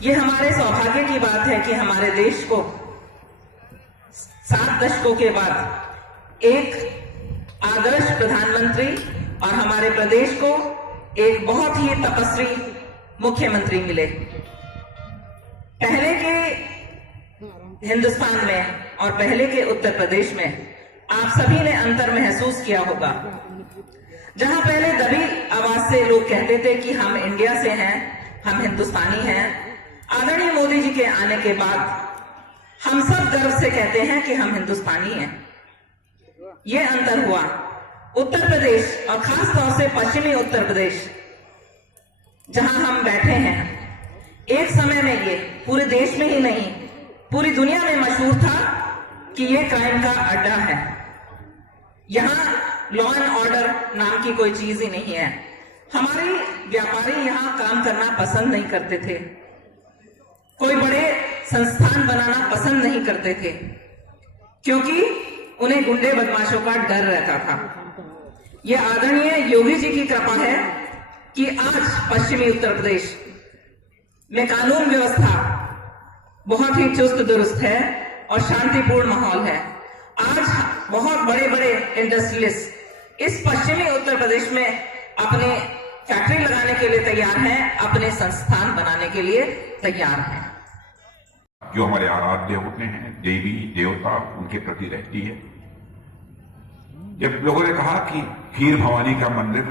ये हमारे सौभाग्य की बात है कि हमारे देश को 7 दशकों के बाद एक आदर्श प्रधानमंत्री और हमारे प्रदेश को एक बहुत ही तपस्वी मुख्यमंत्री मिले। पहले के हिंदुस्तान में और पहले के उत्तर प्रदेश में आप सभी ने अंतर महसूस किया होगा। जहां पहले दबी आवाज से लोग कहते थे कि हम इंडिया से हैं, हम हिंदुस्तानी हैं, आदरणीय मोदी जी के आने के बाद हम सब गर्व से कहते हैं कि हम हिंदुस्तानी हैं। ये अंतर हुआ। उत्तर प्रदेश और खास तौर से पश्चिमी उत्तर प्रदेश जहां हम बैठे हैं, एक समय में ये पूरे देश में ही नहीं पूरी दुनिया में मशहूर था कि ये क्राइम का अड्डा है। यहां लॉ एंड ऑर्डर नाम की कोई चीज ही नहीं है। हमारे व्यापारी यहां काम करना पसंद नहीं करते थे, कोई बड़े संस्थान बनाना पसंद नहीं करते थे, क्योंकि उन्हें गुंडे बदमाशों का डर रहता था। यह आदरणीय योगी जी की कृपा है कि आज पश्चिमी उत्तर प्रदेश में कानून व्यवस्था बहुत ही चुस्त दुरुस्त है और शांतिपूर्ण माहौल है। आज बहुत बड़े बड़े इंडस्ट्रियलिस्ट इस पश्चिमी उत्तर प्रदेश में अपने फैक्ट्री लगाने के लिए तैयार हैं, अपने संस्थान बनाने के लिए तैयार हैं। जो हमारे आराध्य होते हैं, देवी देवता, उनके प्रति रहती है। जब लोगों ने कहा कि खीर भवानी का मंदिर,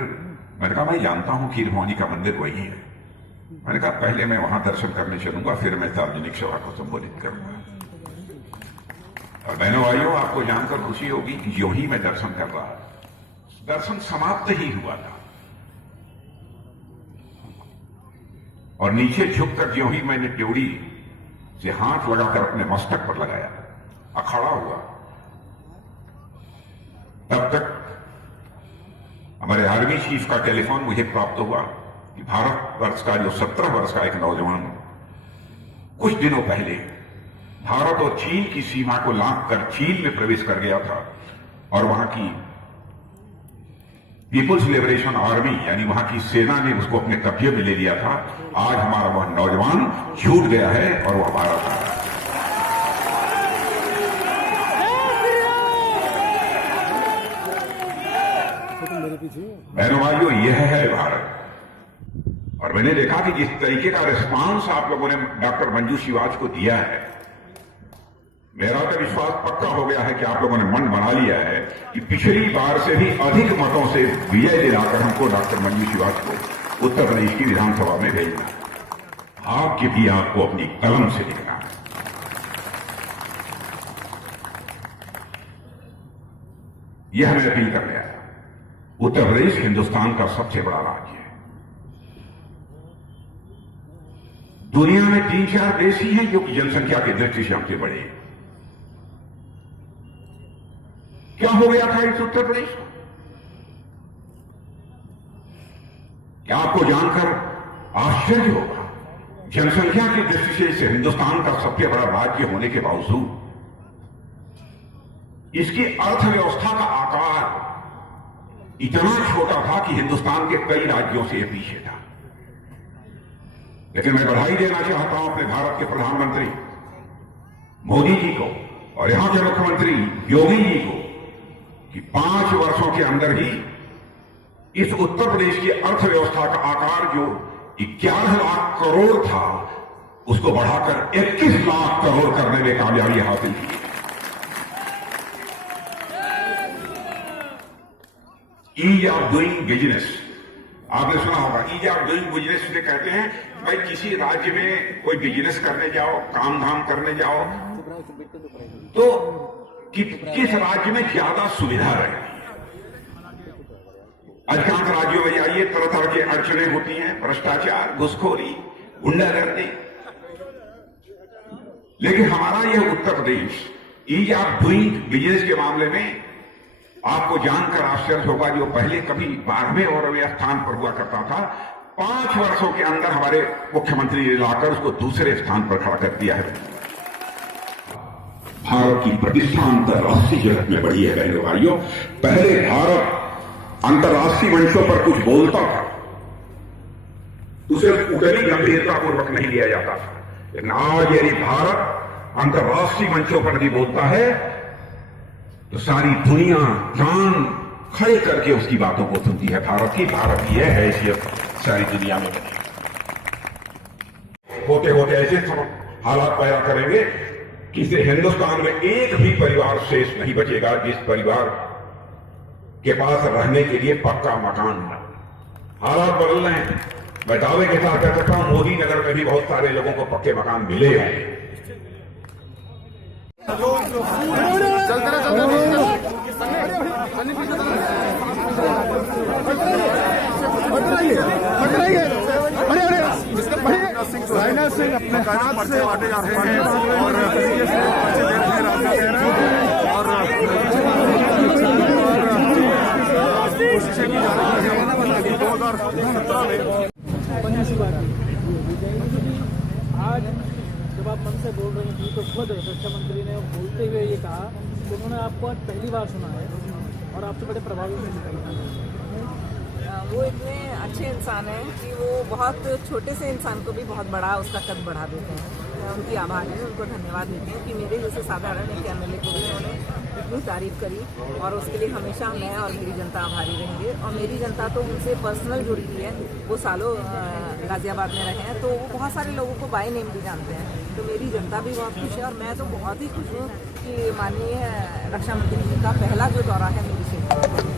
मैंने कहा मैं जानता हूं खीर भवानी का मंदिर वही है। मैंने कहा पहले मैं वहां दर्शन करने चलूंगा, फिर मैं सार्वजनिक सभा को संबोधित करूंगा। और बहनों भाइयों, आपको जानकर खुशी होगी कि जो ही मैं दर्शन कर रहा, दर्शन समाप्त ही हुआ था और नीचे झुककर जो ही मैंने ड्योढ़ी से हाथ लगाकर अपने मस्तक पर लगाया, अखाड़ा हुआ, तब तक हमारे आर्मी चीफ का टेलीफोन मुझे प्राप्त हुआ कि भारतवर्ष का जो 17 वर्ष का एक नौजवान कुछ दिनों पहले भारत और चीन की सीमा को लांघकर चीन में प्रवेश कर गया था और वहां की पीपुल्स लिबरेशन आर्मी यानी वहां की सेना ने उसको अपने कब्जे में ले लिया था। आज हमारा वह नौजवान छूट गया है और वह भारत आ रहा है। बहनों भाइयों, यह है भारत। और मैंने देखा कि जिस तरीके का रिस्पांस आप लोगों ने डॉक्टर मंजू शिवाज को दिया है, मेरा तो विश्वास पक्का हो गया है कि आप लोगों ने मन बना लिया है कि पिछली बार से भी अधिक मतों से विजय दिलाकर हमको डॉक्टर मंजू शिवाज को उत्तर प्रदेश की विधानसभा में भेजना। आपकी भी आपको अपनी कलम से लिखना है। यह मैं अपील कर गया। उत्तर प्रदेश हिंदुस्तान का सबसे बड़ा राज्य है। दुनिया में 3-4 देश ही हैं जो कि जनसंख्या की दृष्टि से हमसे बड़े हैं। क्या हो गया था इस उत्तर प्रदेश को? क्या आपको जानकर आश्चर्य होगा, जनसंख्या की दृष्टि से इस हिंदुस्तान का सबसे बड़ा राज्य होने के बावजूद इसकी अर्थव्यवस्था का आकार इतना छोटा था कि हिंदुस्तान के कई राज्यों से यह पीछे था। लेकिन मैं बधाई देना चाहता हूं अपने भारत के प्रधानमंत्री मोदी जी को और यहां के मुख्यमंत्री योगी जी को कि 5 वर्षों के अंदर ही इस उत्तर प्रदेश की अर्थव्यवस्था का आकार जो 11 लाख करोड़ था, उसको बढ़ाकर 21 लाख करोड़ करने में कामयाबी हासिल की। ईज ऑफ डूइंग बिजनेस, आपने सुना होगा। ईज ऑफ डूइंग बिजनेस से कहते हैं भाई किसी राज्य में कोई बिजनेस करने जाओ, काम धाम करने जाओ, तो किस राज्य में ज्यादा सुविधा रहे। अधिकांश राज्यों में जाइए, तरह तरह की अड़चने होती हैं, भ्रष्टाचार, घुसखोरी, गुंडागर्दी। लेकिन हमारा यह Uttar Pradesh ease of doing business के मामले में आपको जानकर आश्चर्य होगा, जो पहले कभी 12वें और 12वें स्थान पर हुआ करता था, 5 वर्षों के अंदर हमारे मुख्यमंत्री ने लाकर उसको दूसरे स्थान पर खड़ा कर दिया है। भारत की प्रतिष्ठा अंतर्राष्ट्रीय जगत में बढ़ी है। बहनों भाइयों, पहले भारत अंतर्राष्ट्रीय मंचों पर कुछ बोलता था, उसे उतनी गंभीरता पूर्वक नहीं लिया जाता था। लेकिन आज यदि भारत अंतर्राष्ट्रीय मंचों पर भी बोलता है तो सारी दुनिया जान खड़े करके उसकी बातों को सुनती है। भारत की हैसियत सारी दुनिया में बनी। होते होते ऐसे हालात पैदा करेंगे कि इसे हिंदुस्तान में एक भी परिवार शेष नहीं बचेगा जिस परिवार के पास रहने के लिए पक्का मकान है। हालात बदल रहे हैं। मैं दावे के साथ कह सकता हूं मोदी नगर में भी बहुत सारे लोगों को पक्के मकान मिले हैं। राजनाथ सिंह अपने कायनात से बांटे जा रहे हैं और दे रहे हैं और कोशिशें की जा रही है 2017 में। आज जब आप मन से बोल रही थी तो खुद रक्षा मंत्री ने बोलते हुए ये कहा कि उन्होंने आपको आज पहली बार सुना है और आपसे बड़े प्रभावी में निकल। वो इतने अच्छे इंसान हैं कि वो बहुत छोटे से इंसान को भी बहुत बड़ा उसका कद बढ़ा देते हैं। मैं उनकी आभारी हूँ, उनको धन्यवाद देती हूँ कि मेरे जैसे साधारण एक एमएलए को भी उन्होंने इतनी तारीफ करी और उसके लिए हमेशा मैं और मेरी जनता आभारी रहेंगे। और मेरी जनता तो उनसे पर्सनल जुड़ी हुई है। वो सालों गाजियाबाद में रहे हैं तो वो बहुत सारे लोगों को बाय नेम भी जानते हैं। तो मेरी जनता भी बहुत खुश है और मैं तो बहुत ही खुश हूँ कि माननीय रक्षा मंत्री जी का पहला जो दौरा है मेरी क्षेत्र।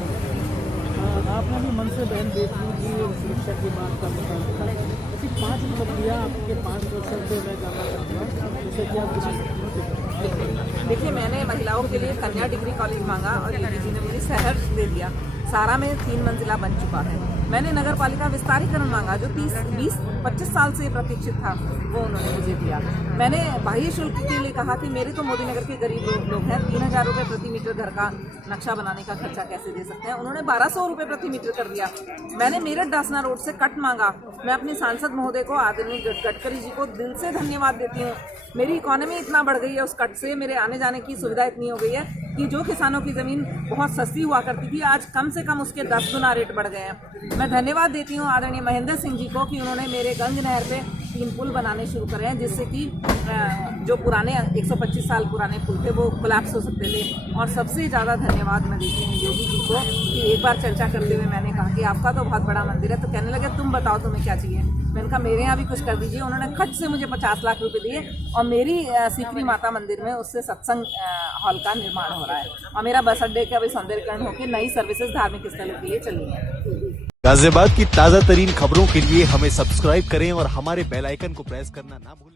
आपने भी मन से बहन बेटी की सुरक्षा की बात करना था। ऐसी 5 उपलब्धियाँ आपके 5 वर्षों से मैं जानना चाहूँगा जैसे कि आप। देखिए, मैंने महिलाओं के लिए कन्या डिग्री कॉलेज मांगा और योगी जी ने मुझे सहर्ष दे दिया। सारा में 3 मंजिला बन चुका है। मैंने नगर पालिका विस्तारीकरण मांगा जो 20-25 साल से प्रतीक्षित था, वो उन्होंने मुझे दिया। मैंने बाह्य शुल्क के लिए कहा कि मेरे तो मोदी नगर के गरीब लोग हैं, 3000 रुपये प्रति मीटर घर का नक्शा बनाने का खर्चा कैसे दे सकते हैं। उन्होंने 1200 रुपये प्रति मीटर कर दिया। मैंने मेरठ डासना रोड से कट मांगा। मैं अपने सांसद महोदय को आदरणीय गडकरी जी को दिल से धन्यवाद देती हूँ। मेरी इकोनॉमी इतना बढ़ गई है उस कट से, मेरे आने जाने की सुविधा इतनी हो गई है कि जो किसानों की ज़मीन बहुत सस्ती हुआ करती थी आज कम से कम उसके 10 गुना रेट बढ़ गए हैं। मैं धन्यवाद देती हूँ आदरणीय महेंद्र सिंह जी को कि उन्होंने मेरे गंज नहर पे 3 पुल बनाने शुरू करे हैं जिससे कि जो पुराने 125 साल पुराने पुल थे वो कोलैप्स हो सकते थे। और सबसे ज़्यादा धन्यवाद मैं देती हूँ योगी जी को कि एक बार चर्चा करते हुए मैंने कहा कि आपका तो बहुत बड़ा मंदिर है, तो कहने लगे तुम बताओ तुम्हें क्या चाहिए। मैंने कहा मेरे यहाँ भी कुछ कर दीजिए। उन्होंने खर्च से मुझे 50 लाख रुपए दिए और मेरी सीकरी माता मंदिर में उससे सत्संग हॉल का निर्माण हो रहा है और मेरा बस अड्डे का भी सौंदर्यीकरण होकर नई सर्विसेज धार्मिक स्थलों के लिए चली है। गाजियाबाद की ताजा तरीन खबरों के लिए हमें सब्सक्राइब करें और हमारे बेल आइकन को प्रेस करना ना भूलें।